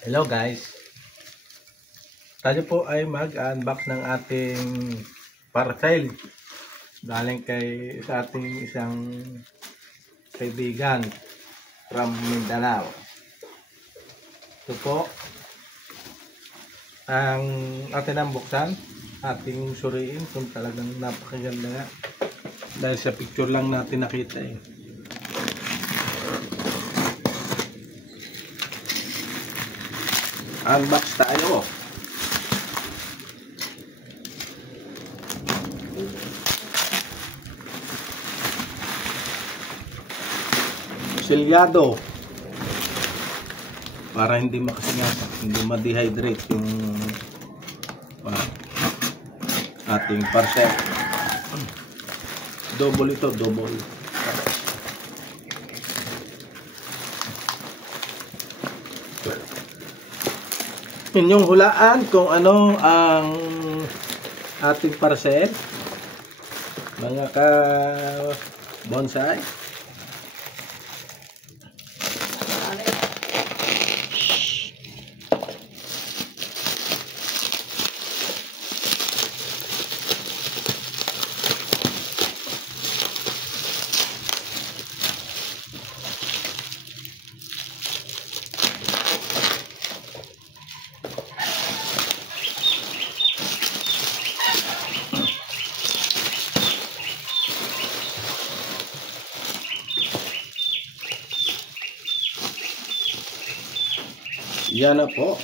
Hello guys, tayo po ay mag-unbox ng ating parcel galing sa ating isang kaibigan from Mindanao. Ito po ang ating unboxan, ating suriin kung talagang napakaganda nga dahil sa picture lang natin nakita eh. Unbox tayo. Selyado para hindi makasingasa, hindi ma-dehydrate yung ating parcel. Double ito, double. Inyong hulaan kung ano ang ating parcel, mga ka-bonsai. Yan na po.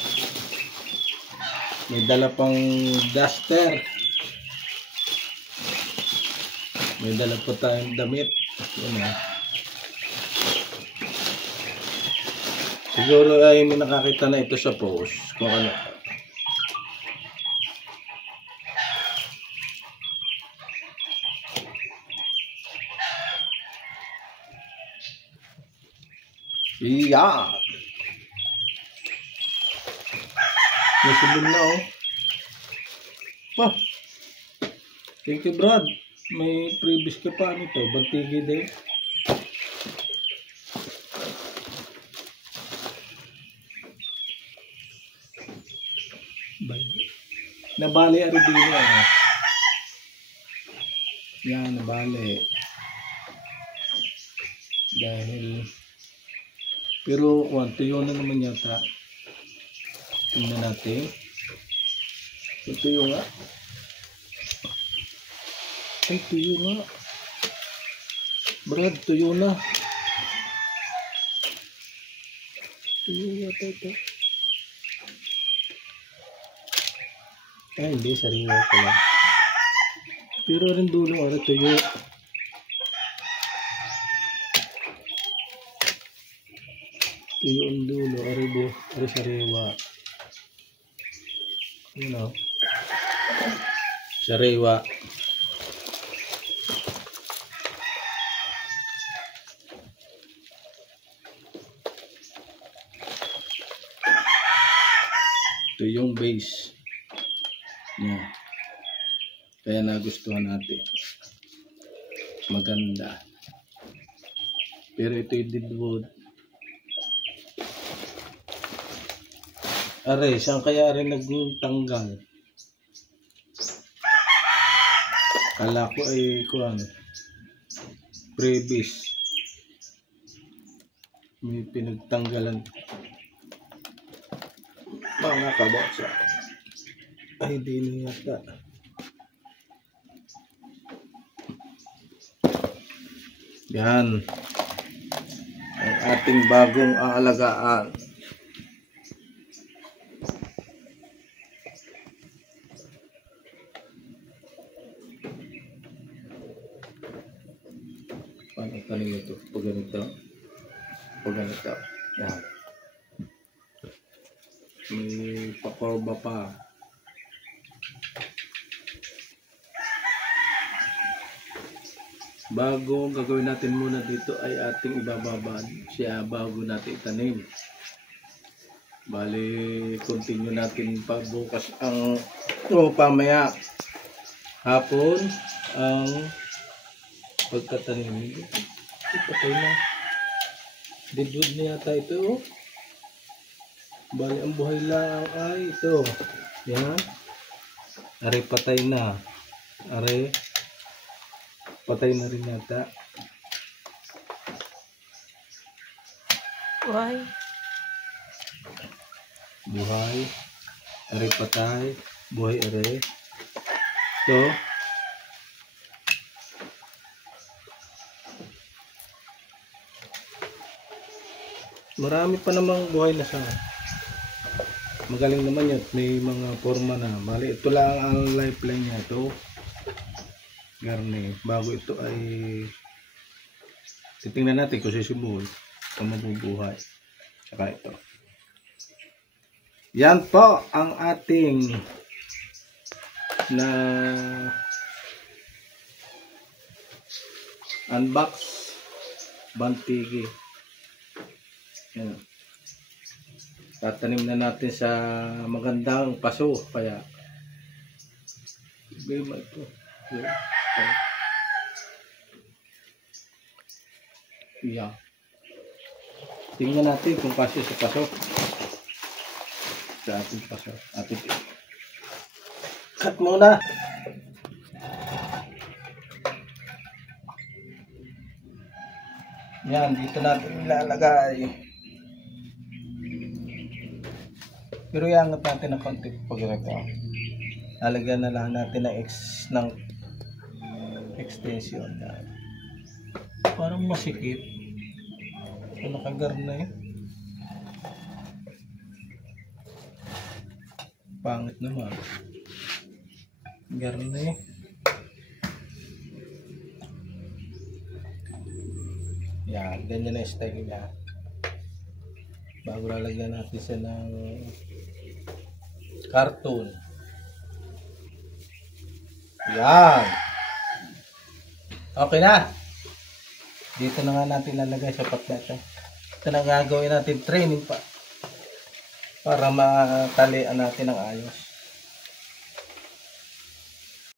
May dala pang duster. May dala po tayong damit. Yan na. Siguro ay may nakakita na ito sa post kung ano. Iyan. Nasubog na oh. Wah. Thank you Brad. May previous ka pa nito. Bantigi din. Nabali ari din ah. Yan, nabali. Dahil pero tuyo na naman yata. Tingnan natin. Tuyo nga. Ay, tuyo nga. Brad, tuyo na. Tuyo yata ito. Ay, hindi. Sariwa pala. Pero rin dulo, tuyo. Tuyo ang dulo. Ari sariwa. You know. Sariwa. Ito yung base niya. Kaya nagustuhan natin. Maganda. Pero ito yung deadwood. Aray, saan kaya rin nagtanggal? Kala ko ay kuhan. Previous. May pinagtanggalan. Mga kaboksa. Ay, di na yata. Yan. Ang ating bagong aalagaan. Paano kanina ito? Pag ganito. Yan. May pakorba pa. Bago gagawin natin muna dito ay ating ibababad siya bago natin itanim. Bali, continue natin pagbukas ang pamaya hapon ang pagtatanim. Ipatay na. Deadwood na yata ito oh. Bali, ang buhay lang ay ito. Yan. Are patay na. Are patay na rin yata. Why? Buhay. Are patay. Buhay are. Ito. Marami pa namang buhay na sa. Magaling naman yun. May mga forma na. Bali, ito lang ang lifeline niya. Ito. Garne. Bago ito ay titingnan natin kung sisibuhay. Kung mabubuhay. Saka ito. Yan po ang ating na unbox bantigi. Yan. Tatanim na natin sa magandang paso. Kaya bema ito. Yeah. Tingnan natin kung kasya sa paso. Sa ating paso. Ating cut muna. Yan, dito natin ilalagay. Pero iangat natin ng konti pag ito. Lalagyan na lang natin ng extension. Parang masikip. So, nakagarna yun. Pangit naman. Garna yun. Yan, ganyan na yung style niya. Bago lalagyan natin siya ng cartoon. Yan. Okay na. Dito na nga natin lalagay sa pot na ito. Ito na gagawin natin training pa. Para matalian natin ang ayos.